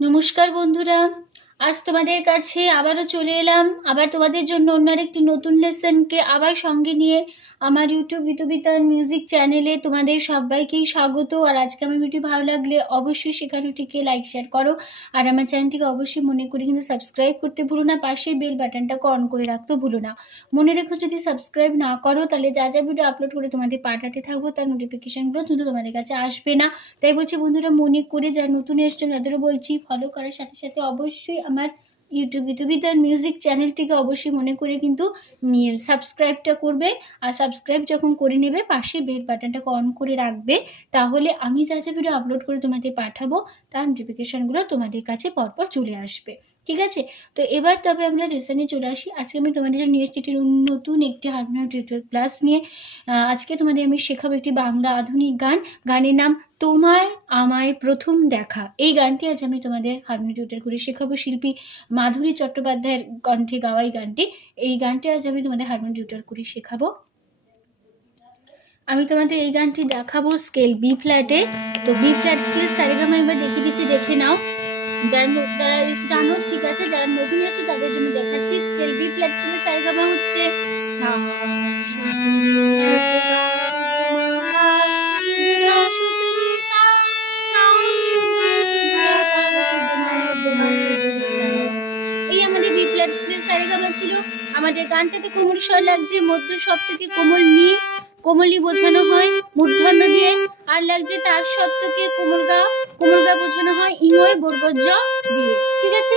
নমস্কার বন্ধুরা, আজ তোমাদের কাছে আবারও চলে এলাম। আবার তোমাদের জন্য অন্য আরেকটি নতুন লেসনকে আবার সঙ্গে নিয়ে আমার ইউটিউব গীতবিতান মিউজিক চ্যানেলে তোমাদের সবাইকেই স্বাগত। আর আজকে আমার ভিডিও ভালো লাগলে অবশ্যই শেখানোটিকে লাইক শেয়ার করো, আর আমার চ্যানেলটিকে অবশ্যই মনে করে কিন্তু সাবস্ক্রাইব করতে ভুলো না, পাশের বেল বাটনটাকে অন করে রাখতেও ভুলো না। মনে রেখো, যদি সাবস্ক্রাইব না করো তাহলে যা যা ভিডিও আপলোড করে তোমাদের পাঠাতে থাকবো তার নোটিফিকেশানগুলো কিন্তু তোমাদের কাছে আসবে না। তাই বলছি বন্ধুরা, মনে করে যারা নতুন এসছেন তাদেরও বলছি ফলো করার সাথে সাথে অবশ্যই আমার ইউটিউব গীতবিতান মিউজিক চ্যানেলটিকে অবশ্যই মনে করে কিন্তু সাবস্ক্রাইবটা করবে। আর সাবস্ক্রাইব যখন করে নেবে পাশে বেল বাটনটাকে অন করে রাখবে, তাহলে আমি যা যা ভিডিও আপলোড করে তোমাদের পাঠাবো তার নোটিফিকেশানগুলো তোমাদের কাছে পরপর চলে আসবে। ঠিক আছে, তো এবার তবে আমরা লেসনে চলে আসি। আজকে আমি তোমাদের জন্য নিয়ে এসেছি নতুন একটি হারমোনিয়াম টিউটোরিয়াল ক্লাস নিয়ে। আজকে তোমাদের আমি শেখাবো একটি বাংলা আধুনিক গান। গানের নাম তোমায় আমায় প্রথম দেখা। এই গানটি আজ আমি তোমাদের হারমোনিয়াম টিউটোরিয়াল করে শেখাবো। শিল্পী মাধুরী চট্টোপাধ্যায়ের কণ্ঠে গাওয়া এই গানটি। এই গানটি আজ আমি তোমাদের হারমোনিয়াম টিউটোরিয়াল করে শেখাবো। আমি তোমাদের এই গানটি দেখাবো স্কেল বি ফ্ল্যাটে। তো বি ফ্ল্যাট স্কেল সারেগামা এবার দেখিয়ে দিচ্ছি, দেখে নাও। যারা জানো ঠিক আছে, যারা নতুন এসছো তাদের জন্য দেখাচ্ছি। স্কেল বি ফ্ল্যাট স্কেল সারেগামা হচ্ছে সা এই আমাদের বি ফ্ল্যাট স্কেল সারেগামা ছিল। আমাদের গানটাতে কোমল স্বর লাগছে, মধ্য সপ্তকে কোমল নি কোমলি বোঝানো হয় মূর্ধন্য দিয়ে, আর লাগছে তার সপ্তকের কোমল গা বোঝানো হয় ইঙয় বর্গজ দিয়ে। ঠিক আছে,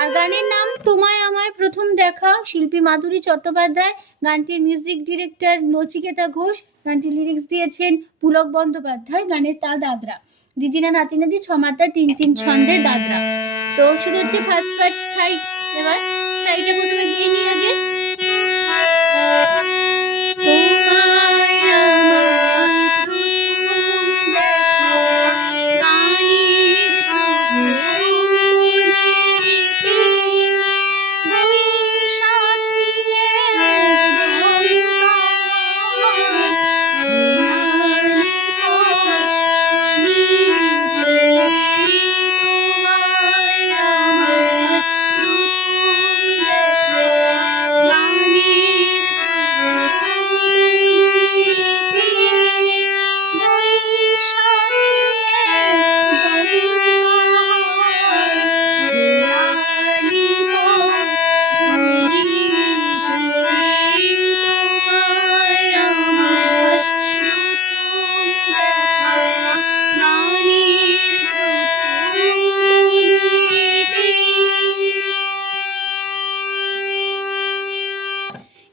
আর গানের নাম তোমায় আমায় প্রথম দেখা। শিল্পী মাধুরী চট্টোপাধ্যায়, গানটির মিউজিক ডিরেক্টর নচিকেতা ঘোষ, গানটির লিরিক্স দিয়েছেন পুলক বন্দ্যোপাধ্যায়। গানের তাল দাদরা, দিদিনা নাতিনাদি ছমাত্রা ৩-৩ ছন্দে দাদরা। তো শুরু হচ্ছে ফার্স্ট পার্ট স্থায়ী। এবার স্থায়ীটা প্রথমে গিয়ে নিয়ে আগে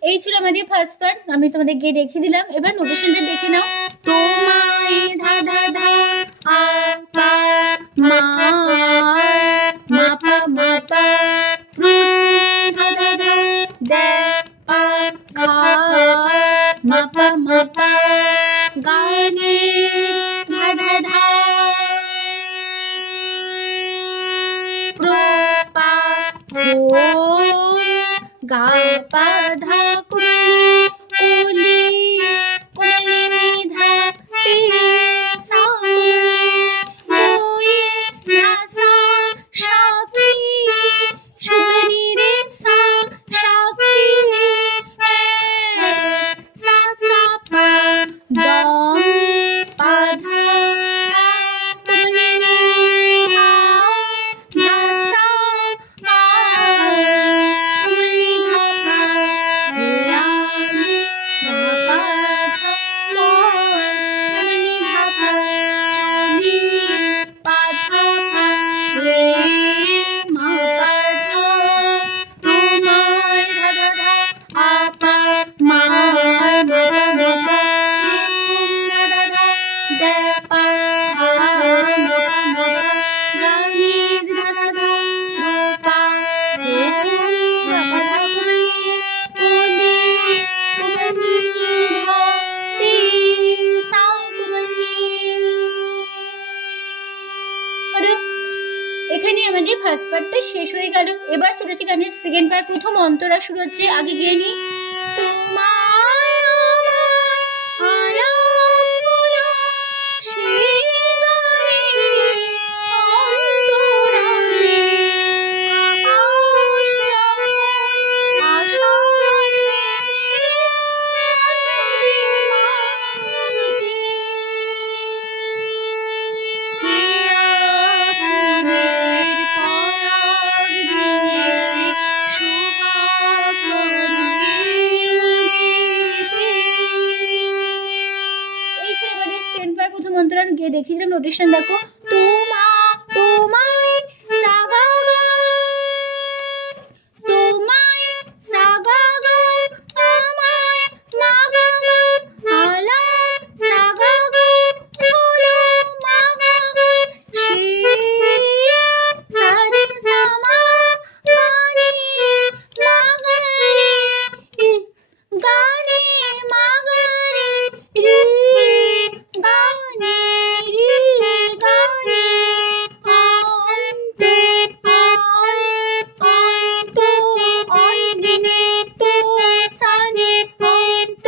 এই ছিল আমাদের ফার্স্ট পার্ট। আমি তোমাদের গিয়ে দেখিয়ে দিলাম। এবার নোটেশনটা দেখে নাও। তোমায় ধা ধা ধা আ পা মা মা পা মা পা ধা ধা ধা দে পা খা মা পা মা পা গানে ধা ধা ধা প্র পা ধো গা পা ধা কুলি কুলি নি ধা তি সা ওই না সা সাকি সুনি রে সা সাকি সা সা পা দম পা ধা কুলি নি ধা ধা সা কুলি ধা লা নি ধা পা ধা কুলি ধা পা চলি পা ধা পা রে মা পা ধা তোমায় ধা ধা ধা আ পা মা মা মা পা প্রথম ধা ধা ধা দে পা ধা মা মা গা নি ধা ধা ধা রো পা প্রথম গা পা ধা কুলি কুলি কুলি নি ধা তি সা কুলি। এখানে আমাদের ফার্স্ট পার্টটা শেষ হয়ে গেল। এবার চলেছে গানের সেকেন্ড পার্ট। প্রথম অন্তরা শুরু হচ্ছে, আগে গিয়ে নি তোমায় আমায় আলাপ সেই গানে অন্তরা অডিশন দেখো। তোমায় সাগা গা, তোমায় সাগা গা, আমায় মাগা গা, আলা সাগা গা, ওলো মাগা গা, সে সারে সামা গানে মাগারে, গানে মাগারে, রে গানে রে গানে, অন্ত অন্দিনে তো সানে অন্ত,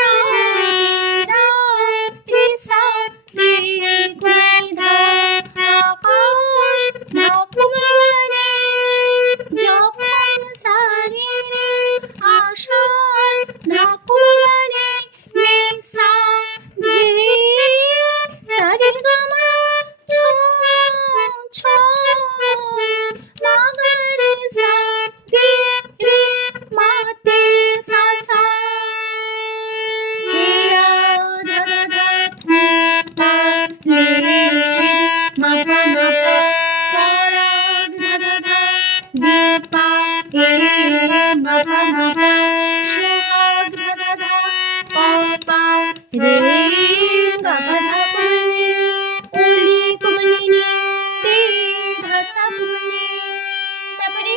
রাতে সাতে গুণিধা, আকাশ ঢাকুমানে যখন সারে রে, আষাঢ় ঢাকুমানে মেসা ঘে, সারে গামা ছো ছো, মাগারে সা দে রে মাতে সা সা, গে রা ধা ধা ধা পা লে মা পা পা রা ধা ধা ধা দে পা মা পা সোহাগ ধা ধা ধা পা পা রে গা পা ধা পা রে, ওলি কুমলিনী তে ধা সা কুমলি। তারপরে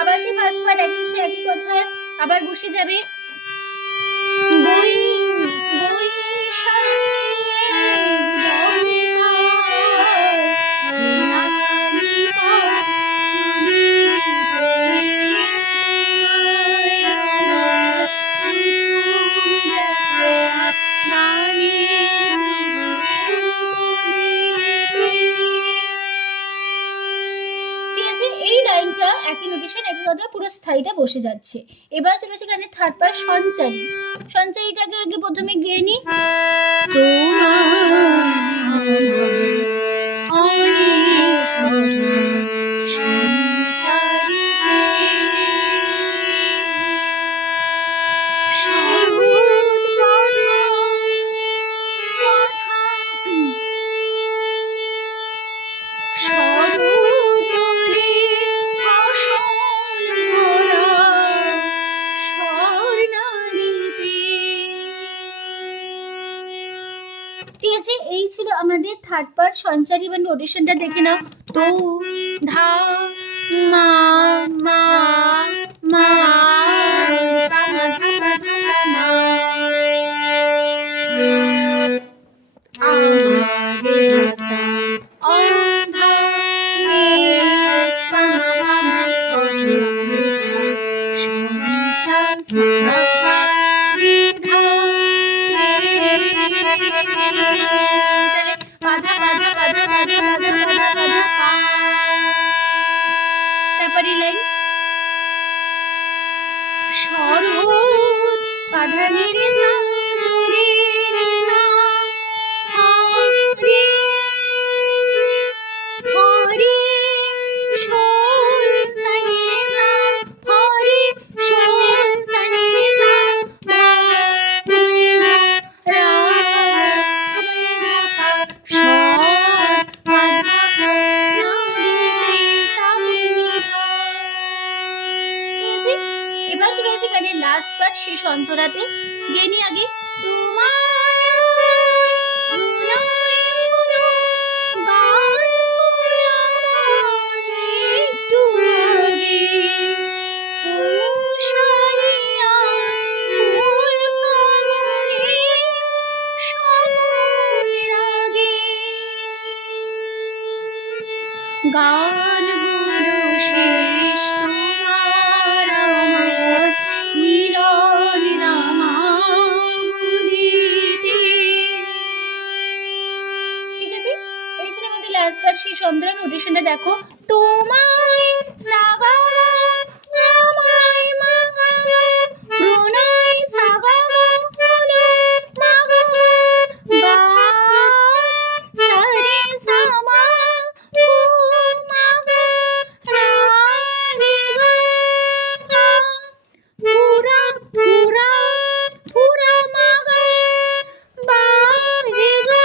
আবার সেই ফার্স্ট পার্ট একই কথায় আবার বসে যাবে। বই এই লাইনটা একই নোটেশন একই কথা পুরো স্থায়ীটা বসে যাচ্ছে। এবার চলেছে গানের থার্ড পার্ট সঞ্চারী। সঞ্চারীটাকে আগে প্রথমে গেয়ে নি। ঠিক আছে, এই ছিল আমাদের থার্ড পার্ট সঞ্চারী বা অডিশনটা দেখে নাও। তো ধা মা মা মা পা মা ধা মা ধা মা, আ রে সা সা, অ ধা রে পা মা মা পা রে সা, সঞ্চা সা পা রে ধা তারপরে লাইন শরৎ বাধা রে সা রে সা, হরে হরে শোল সানি রে সা, হরে শোল সানি রে সা, মা পুরা রা পুরা পা শর বাধা না রে সা নিধা। ঠিক আছে, এবার চলে আসছে গানের লাস্ট পার্ট শেষ অন্তরাতে। গেনি আগে গান হলো শেষ তোমার আমার মিলন নামাবলিতে। ঠিক আছে, এই ছিল আমাদের লাস্ট পার্ট শেষ অন্তরা। নোটেশনটা দেখো। তোমায় সাগা আমায় মাগা প্রণয় সাগা হলো মাগা গা সারে সামা মাগা রা রে গা পুরা পুরা পুরা মাগা বা রে গা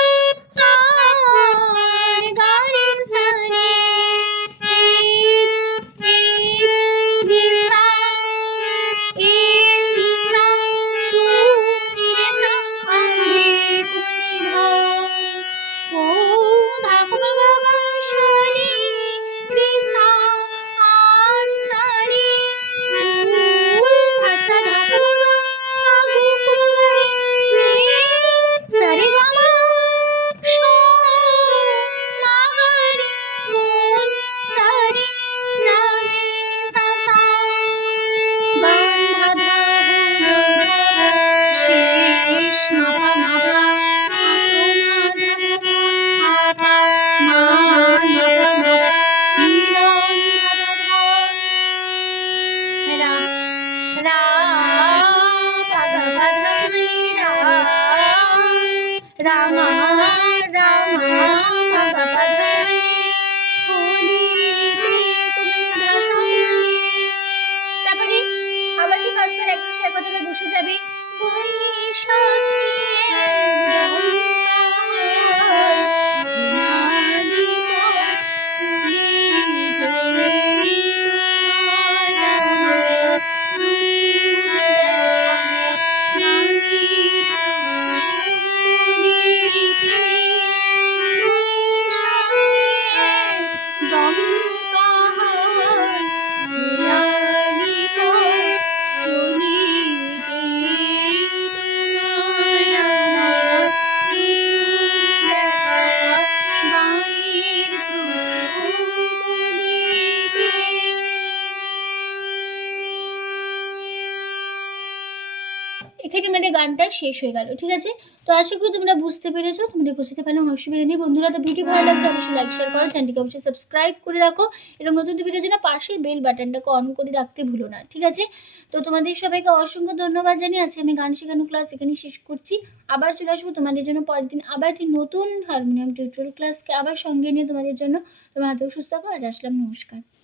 এখানে মানে গানটা শেষ হয়ে গেল। ঠিক আছে, তো আশা করি তোমরা বুঝতে পেরেছো। তোমরা বুঝতে পারলে কোনো অসুবিধা নেই বন্ধুরা। তো ভিডিও ভালো লাগলে অবশ্যই লাইক শেয়ার করো, চ্যানেলটিকে অবশ্যই সাবস্ক্রাইব করে রাখো। এরকম নতুন ভিডিওর জন্য পাশের বেল বাটনটাকে অন করে রাখতে ভুলো না। ঠিক আছে, তো তোমাদের সবাইকে অসংখ্য ধন্যবাদ জানিয়ে আজকে আমি গান শেখানো ক্লাস এখানেই শেষ করছি। আবার চলে আসবো তোমাদের জন্য পরের দিন আবার একটি নতুন হারমোনিয়াম টিউটোরিয়াল ক্লাসকে আবার সঙ্গে নিয়ে তোমাদের জন্য। তোমার হাতেও সুস্থ থাকো। আজ আসলাম, নমস্কার।